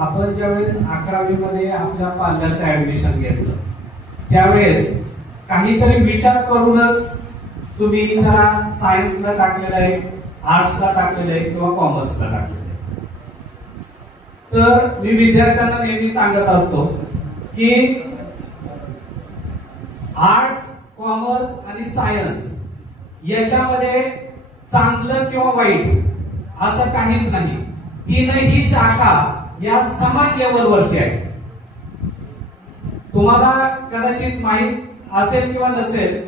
आपण ज्यावेळेस 11वी मध्ये आपल्या पाल्याचं ऍडमिशन घेतलं त्यावेळेस काहीतरी विचार करूनच तुम्ही त्याला सायन्सला टाकलेलं आहे, आर्ट्सला टाकलेलं आहे किंवा कॉमर्सला टाकलेलं आहे. तर मी विद्यार्थ्यांना नेहमी सांगत असतो की आर्ट्स, कॉमर्स आणि सायन्स याच्यामध्ये चांगलं किंवा वाईट असं काहीच नाही. तीनही शाखा या समान लेवलवरती आहेत. तुम्हाला कदाचित माहित असेल किंवा नसेल,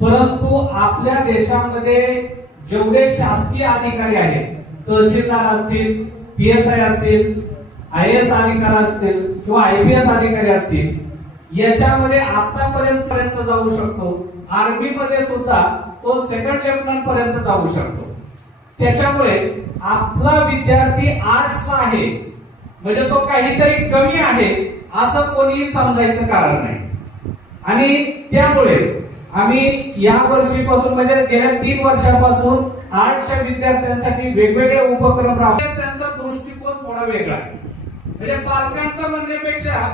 परंतु आपल्या देशामध्ये जेवढे शासकीय अधिकारी आहेत, तहसीलदार असतील, PSI असतील, IAS अधिकारी असतील किंवा IPS अधिकारी असतील, याच्यामध्ये आतापर्यंत जाऊ शकतो. आर्मी मध्ये सुद्धा तो सेकंड लेफ्टनंट पर्यंत जाऊ शकतो. त्याच्यामुळे आपला विद्यार्थी आर्ट्सला आहे म्हणजे तो काहीतरी कमी आहे असं कोणी समजायचं कारण नाही. आणि त्यामुळेच आम्ही या वर्षीपासून म्हणजे गेल्या 3 वर्षापासून आर्ट्सच्या विद्यार्थ्यांसाठी वेगवेगळे उपक्रम राबवतो. त्यांचा दृष्टिकोन थोडा वेगळा आहे. म्हणजे पालकांचा म्हणण्यापेक्षा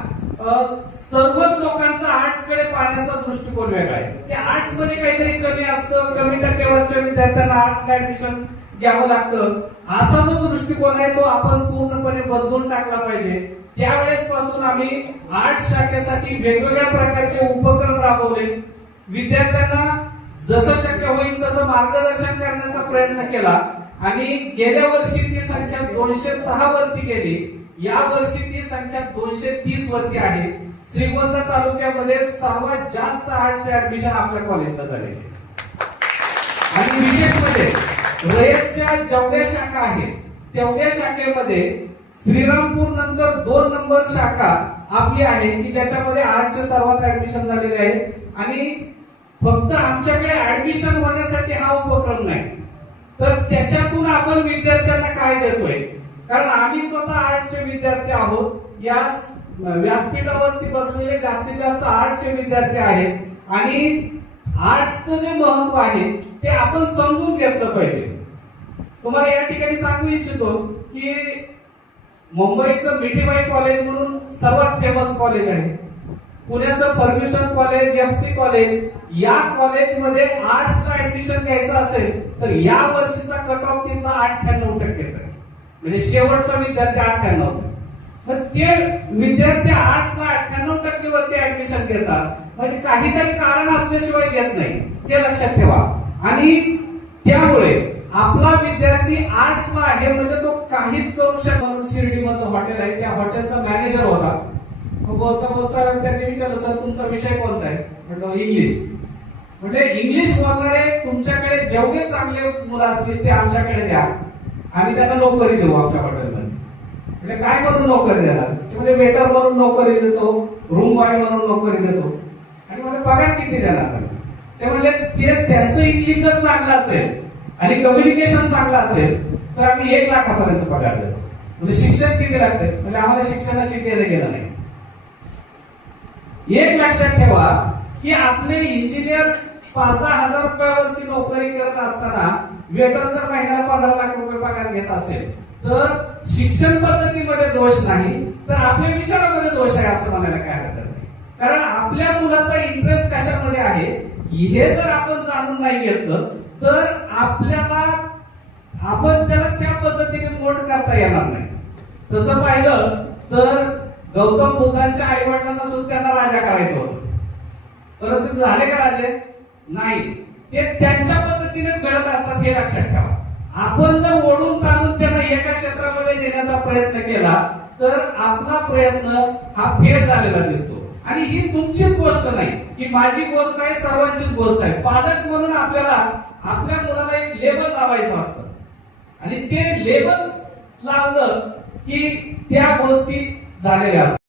सर्वच लोकांचा आर्ट्स कडे पाहण्याचा दृष्टिकोन वेगळा आहे. की आर्ट्स मध्ये काहीतरी कमी असतं, कमी टक्केवारीच्या विद्यार्थ्यांना आर्ट्सला ऍडमिशन घ्यावं लागतं, असा जो दृष्टिकोन आहे तो आपण पूर्णपणे बदलून टाकला पाहिजे. त्यावेळेस पासून आम्ही आर्ट्स शाखेसाठी वेगवेगळ्या प्रकारचे उपक्रम राबवले. विद्यार्थ्यांना जसं शक्य होईल तसं मार्गदर्शन करण्याचा प्रयत्न केला आणि गेल्या वर्षी ती संख्या 206 वरती गेली. या वर्षी ती संख्या 230 वरती आहे. श्रीगोंदा तालुक्यामध्ये सर्वात जास्त आर्ट्स ऍडमिशन आपल्या कॉलेजला झालेले आणि विशेष म्हणजे रयतच्या जेवढ्या शाखा आहेत तेवढ्या शाखेमध्ये श्रीरामपूर नंतर 2 नंबर शाखा आपली आहे की ज्याच्यामध्ये आर्ट्सचे सर्वात ऍडमिशन झालेले आहे. आणि फक्त आमच्याकडे ऍडमिशन होण्यासाठी हा उपक्रम नाही, तर त्याच्यातून आपण विद्यार्थ्यांना काय देतोय, कारण आम्ही स्वतः आर्ट्सचे विद्यार्थी आहोत. या व्यासपीठावरती बसलेले जास्तीत जास्त आर्ट्सचे विद्यार्थी आहेत आणि आर्ट्सचं जे महत्व आहे ते आपण समजून घेतलं पाहिजे. तुम्हाला या ठिकाणी सांगू इच्छितो की मुंबईचं मिठीबाई कॉलेज म्हणून सर्वात फेमस कॉलेज आहे. पुण्याचं फर्ग्युसन कॉलेज, FC कॉलेज, या कॉलेजमध्ये आर्ट्सला ऍडमिशन घ्यायचं असेल तर या वर्षीचा कट ऑफ तिथला 98% आहे. म्हणजे शेवटचा विद्यार्थी 98 चा. मग ते विद्यार्थी आर्ट्सला 98% वरती ऍडमिशन घेतात म्हणजे काहीतरी कारण असल्याशिवाय घेत नाही, ते लक्षात ठेवा. आणि त्यामुळे आपला विद्यार्थी आर्ट्सला आहे म्हणजे तो काहीच करू शकतो. शिर्डीमध्ये हॉटेल आहे, त्या हॉटेलचा मॅनेजर होता. बोलता बोलता त्यांनी विचारलं, सर तुमचा विषय कोणता आहे? म्हटलं इंग्लिश. म्हणजे इंग्लिश बोलणारे तुमच्याकडे जेवढे चांगले मुलं असतील ते आमच्याकडे द्या, आम्ही त्यांना नोकरी देऊ आमच्या हॉटेलमध्ये. म्हणजे काय म्हणून नोकरी देणार? म्हणजे वेटर म्हणून नोकरी देतो, रूम बॉय म्हणून नोकरी देतो. आणि म्हणजे पगार किती देणार? ते म्हणजे ते त्यांचं इंग्लिश जर चांगलं असेल आणि कम्युनिकेशन चांगलं असेल तर आम्ही 1 लाखापर्यंत पगार देतो. म्हणजे शिक्षण किती लागते? म्हणजे आम्हाला शिक्षणाशी देणं गेलं नाही. एक लक्षात ठेवा की आपले इंजिनियर 5-10 हजार रुपयावरती नोकरी करत असताना वेटर जर महिन्याला 15 लाख रुपये पगार घेत असेल तर शिक्षण पद्धतीमध्ये दोष नाही तर आपल्या विचारामध्ये दोष आहे असं म्हणायला काय हरकत नाही. कारण आपल्या मुलाचा इंटरेस्ट कशामध्ये आहे हे जर आपण जाणून नाही घेतलं तर आपल्याला आपण त्याला त्या पद्धतीने मोल्ड करता येणार नाही. तसं पाहिलं तर गौतम बुद्धांच्या आई वडिलांना सुद्धा त्यांना राजा करायचं होतं, परंतु झाले का राजे? नाही. ते त्यांच्या पद्धतीनेच घडत असतात हे लक्षात ठेवा. आपण जर ओढून ताणून त्यांना एका क्षेत्रामध्ये नेण्याचा प्रयत्न केला तर आपला प्रयत्न हा फेल झालेला दिसतो. आणि ही तुमचीच गोष्ट नाही की माझी गोष्ट आहे, सर्वांचीच गोष्ट आहे. पालक म्हणून आपल्याला आपल्या मुलाला एक लेबल लावायचं असतं आणि ते लेबल लावलं की त्या गोष्टी झालेल्या असतात.